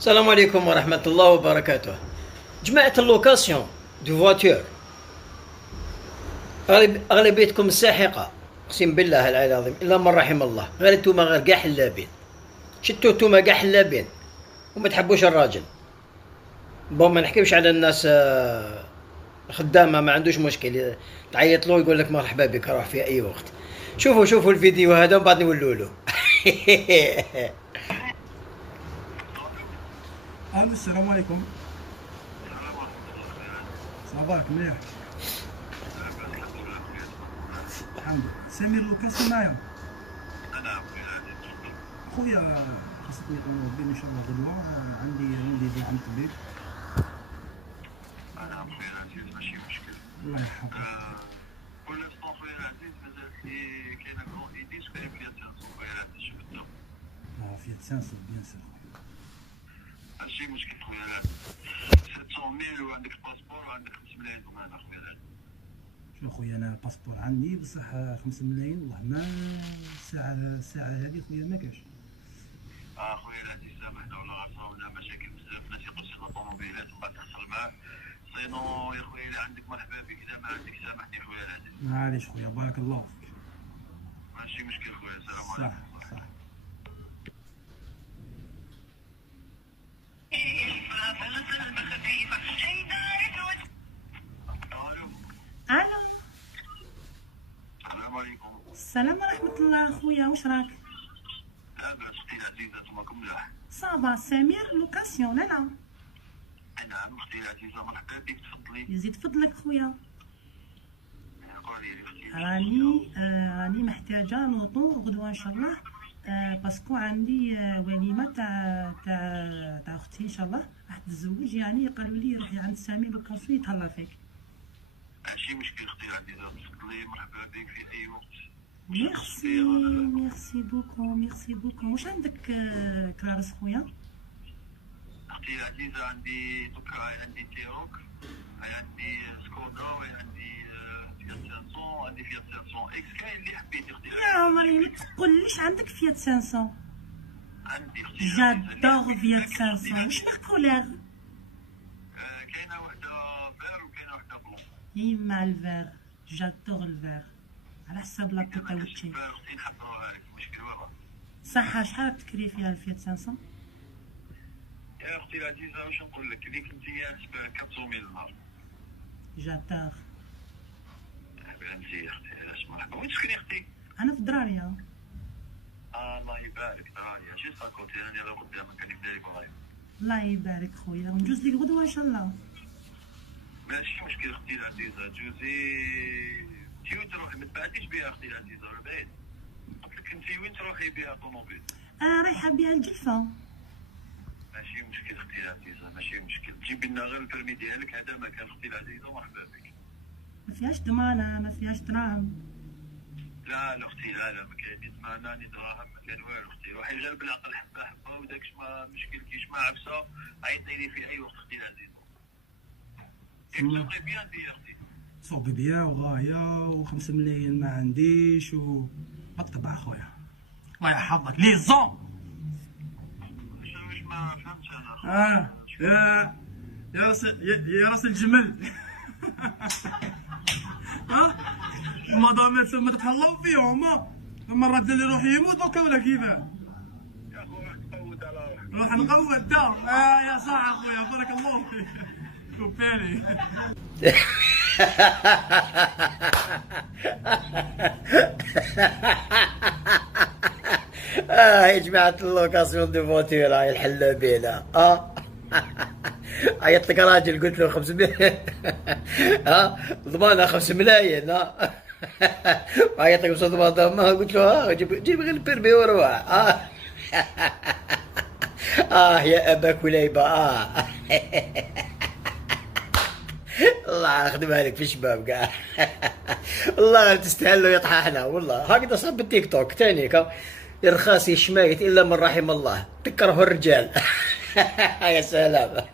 السلام عليكم ورحمة الله وبركاته. جماعة اللوكاسيون دو فواتور، أغلبيتكم الساحقة، أقسم بالله العلي العظيم إلا من رحم الله. غير انتوما غير كاع حلابين، شتو انتوما كاع حلابين وما تحبوش الراجل. بون ما نحكيوش على الناس خدامة ما عندوش مشكل، تعيط له يقول لك مرحبا بك روح في أي وقت. شوفوا الفيديو هذا ومن بعد نولوا له. الو السلام عليكم. صباحك مليح؟ الحمد لله. سمير لوكاسيون معايا؟ خويا خاصني الطوموبيل ان شاء الله غدوه، عندي دعم كبير. انا خويا العزيز ماشي مشكل. الله يحفظك. كل لينستون خويا العزيز مازال كاينه كرون ايديس كاين فيها 500 خويا العزيز شفتهم. فيها 500 بيان سور. ماشي مشكل خويا العزيز. 700,000 وعندك الباسبور وعندك 5 ملايين ضمانه خويا العزيز. شوف خويا انا الباسبور عندي بصح 5 ملايين والله ما الساعه هذه خويا ما كاش. خويا العزيز سامحنا ولا غلطنا ولا مشاكل بزاف، الناس يقصوا الطوموبيلات وبعد تخسر معاه. سينو يا خويا الا عندك مرحبا بك، اذا ما عندك سامحني خويا العزيز. معليش خويا بارك الله فيك. ماشي مشكل خويا، السلام صح عليكم. صح. الو السلام عليكم. السلام ورحمة الله خويا، واش راك؟ لاباس اختي العزيزه، انتم ملاح؟ صافا سمير لوكاسيون لا لا. نعم اختي العزيزه، مرحبا بك، تفضلي. يزيد فضلك خويا، قولي لي اختي. راني محتاجة لوطو غدوة ان شاء الله، باسكو عندي وليمة تاع اختي ان شاء الله راح تتزوج، يعني قالوا لي روحي عند سامي لوكاسيون يتهلا فيك. ماشي مشكل اختي العزيزه، تفضلي، مرحبا بك في اي وقت. ميرسي بوكو. واش عندك كلارس خويا؟ اختي العزيزه عندي دوكا عندي تيروك، عندي سكودا، وعندي فيات 500، عندي فيات 500 اكس، كاين اللي حبيتي اختي يا العزيزه. عمري ما تقوليش عندك فيات 500. عندي اختي جادور فيات 500. واش لا كولير؟ كاينه وحده فار وكاينه وحده بلون. مع الفار، جادور الفار على حساب لاكوطا وتشي. فار اختي نحضروها لك، مشكل والله. صح شحال تكري فيها الفيات 500؟ يا اختي العزيزه واش نقول لك، اللي كنتي ب 400 النهار. جادور. بنتي اختي علاش مرحبا، وين تسكني اختي؟ انا في دراريا. الله يبارك، راني جيت ساكوتي، راني غير قدامك، راني في دارك الله. الله يبارك خويا، ونجوز لك غدوه ان شاء الله. ماشي مشكل اختي العزيزه، جوزي انتي وين تروحي؟ ما تبعتيش بها اختي العزيزه ولا بعيد؟ قلت لك انتي وين تروحي بها طوموبيل؟ رايحه بها الجلفه. ماشي مشكل اختي العزيزه، ماشي مشكل، تجيبي لنا غير البرمي ديالك، هذا مكان اختي العزيزه، ومرحبا بك. ما فيهاش ضمانه، ما فيهاش دراهم. لا اختي، لا ما كاين ضمانه ني دراهم، ما كاين والو اختي، روحي غير بالعقل حبه حبه، وداكش ما مشكلكيش، ما عفسه عيطي لي في اي وقت اختي العزيزه. تسوقي بيان دي اختي. صوبي بيا وغايه و5 ملايين ما عنديش بالطبع خويا. الله يحفظك لي زون. واش ما فهمتش انا. يا راس الجمل. مدام ثم تتهلاو فيهم، مرات اللي يروح يموت دوكا ولا كيفاه؟ يا خو راح تقود على روحك. روح نقود تا. يا صاح خويا بارك الله فيك. كوباني. يا جماعة اللوكاسيون دو فواتور هاي الحلابينة. عيط لك راجل قلت له 500 ضمانها 5 ملايين. عيط لك بصوت ضمانها، قلت له جيب غير البيرمي وروح. يا ابا كليبه. الله يخدمها لك في الشباب كاع. والله تستاهل له يطححنا والله. هكذا صاب بالتيك توك تاني يا رخاص يا شمايت الا من رحم الله، تكره الرجال. يا سلام.